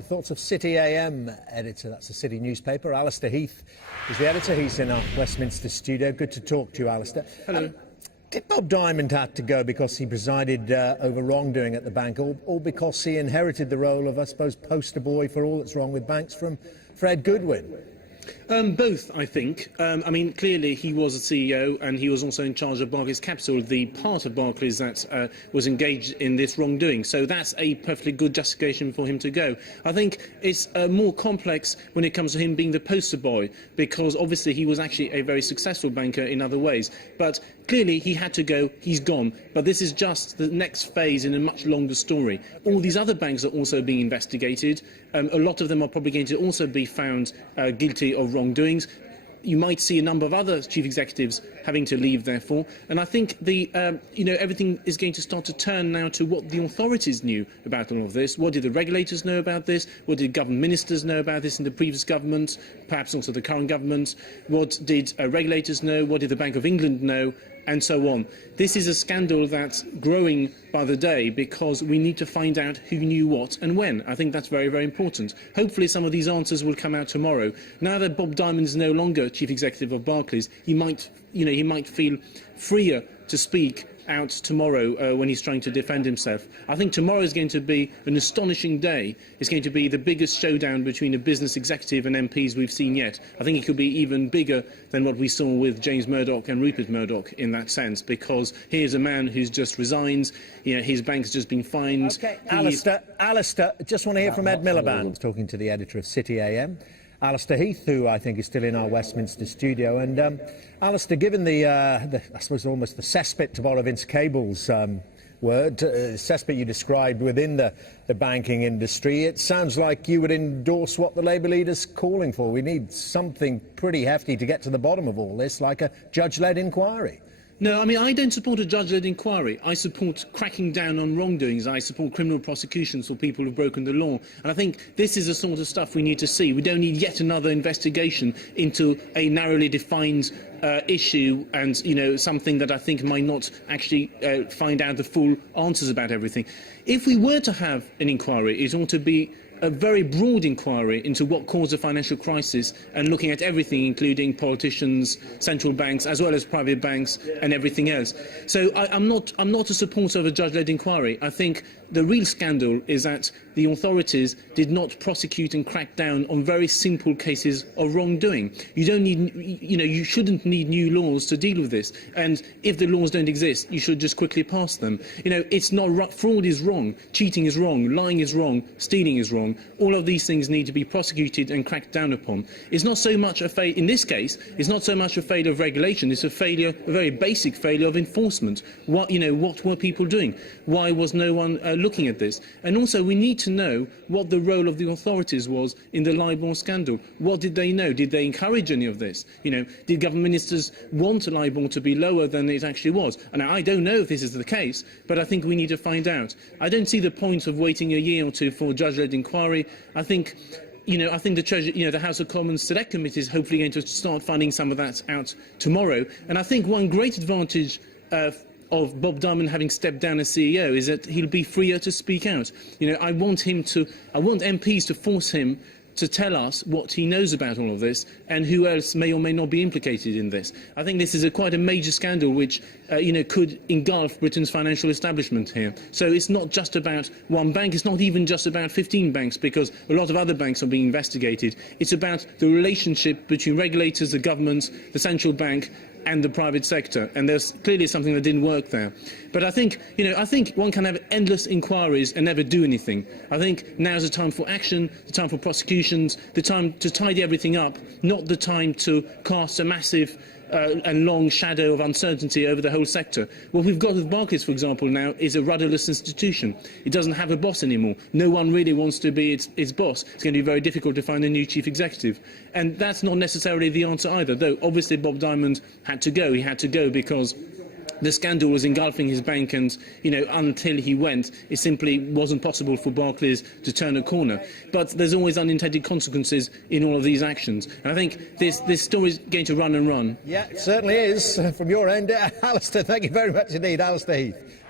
Thoughts of City AM editor, that's the City newspaper. Allister Heath is the editor. He's in our Westminster studio. Good to talk to you, Allister. Hello. Did Bob Diamond have to go because he presided over wrongdoing at the bank, or because he inherited the role of, I suppose, poster boy for all that's wrong with banks from Fred Goodwin? Both, I think. I mean, clearly he was a CEO and he was also in charge of Barclays Capital, the part of Barclays that was engaged in this wrongdoing. So that's a perfectly good justification for him to go. I think it's more complex when it comes to him being the poster boy, because obviously he was actually a very successful banker in other ways. But clearly he had to go, he's gone. But this is just the next phase in a much longer story. All these other banks are also being investigated. A lot of them are probably going to also be found guilty of wrongdoings. You might see a number of other chief executives having to leave, therefore. And I think everything is going to start to turn now to what the authorities knew about all of this. What did the regulators know about this? What did government ministers know about this in the previous government, perhaps also the current government? What did regulators know? What did the Bank of England know? And so on. This is a scandal that's growing by the day because we need to find out who knew what and when. I think that's very, very important. Hopefully some of these answers will come out tomorrow. Now that Bob Diamond is no longer chief executive of Barclays, he might feel freer to speak out tomorrow when he's trying to defend himself. I think tomorrow is going to be an astonishing day. It's going to be the biggest showdown between a business executive and MPs we've seen yet. I think it could be even bigger than what we saw with James Murdoch and Rupert Murdoch in that sense, because here's a man who's just resigned, his bank's just been fined. OK, Allister, just want to hear from Ed Miliband, talking to the editor of City AM. Allister Heath, who I think is still in our Westminster studio. And Allister, given I suppose almost the cesspit, to borrow Vince Cable's word, cesspit you described within the banking industry, it sounds like you would endorse what the Labour leader's calling for. We need something pretty hefty to get to the bottom of all this, like a judge-led inquiry. No, I mean, I don't support a judge-led inquiry. I support cracking down on wrongdoings. I support criminal prosecutions for people who've broken the law. And I think this is the sort of stuff we need to see. We don't need yet another investigation into a narrowly defined issue and, something that I think might not actually find out the full answers about everything. If we were to have an inquiry, it ought to be a very broad inquiry into what caused the financial crisis and looking at everything, including politicians, central banks, as well as private banks and everything else. So I'm not a supporter of a judge-led inquiry. I think the real scandal is that the authorities did not prosecute and crack down on very simple cases of wrongdoing. You don't need, you shouldn't need new laws to deal with this. And if the laws don't exist, you should just quickly pass them. It's not fraud is wrong, cheating is wrong, lying is wrong, stealing is wrong. All of these things need to be prosecuted and cracked down upon. It's not so much in this case, it's not so much a failure of regulation. It's a very basic failure of enforcement. What were people doing? Why was no one looking at this? And also, we need to know what the role of the authorities was in the LIBOR scandal. What did they know? Did they encourage any of this? Did government ministers want LIBOR to be lower than it actually was? And I don't know if this is the case, but I think we need to find out. I don't see the point of waiting a year or two for a judge-led inquiry. I think the Treasury, the House of Commons Select Committee is hopefully going to start finding some of that out tomorrow. And I think one great advantage of Bob Diamond having stepped down as CEO is that he'll be freer to speak out. I want MPs to force him to tell us what he knows about all of this and who else may or may not be implicated in this. I think this is quite a major scandal which could engulf Britain's financial establishment here. So it's not just about one bank, it's not even just about 15 banks, because a lot of other banks are being investigated. It's about the relationship between regulators, the government, the central bank and the private sector, and there's clearly something that didn't work there. But I think one can have endless inquiries and never do anything. I think now's the time for action, the time for prosecutions, the time to tidy everything up, not the time to cast a massive and long shadow of uncertainty over the whole sector. What we've got with Barclays, for example, now is a rudderless institution. It doesn't have a boss anymore. No one really wants to be its boss. It's going to be very difficult to find a new chief executive. And that's not necessarily the answer either, though obviously Bob Diamond had to go. He had to go because the scandal was engulfing his bank, and until he went, it simply wasn't possible for Barclays to turn a corner. But there's always unintended consequences in all of these actions. And I think this story is going to run and run. Yeah, it certainly is. From your end, Allister, thank you very much indeed, Allister Heath.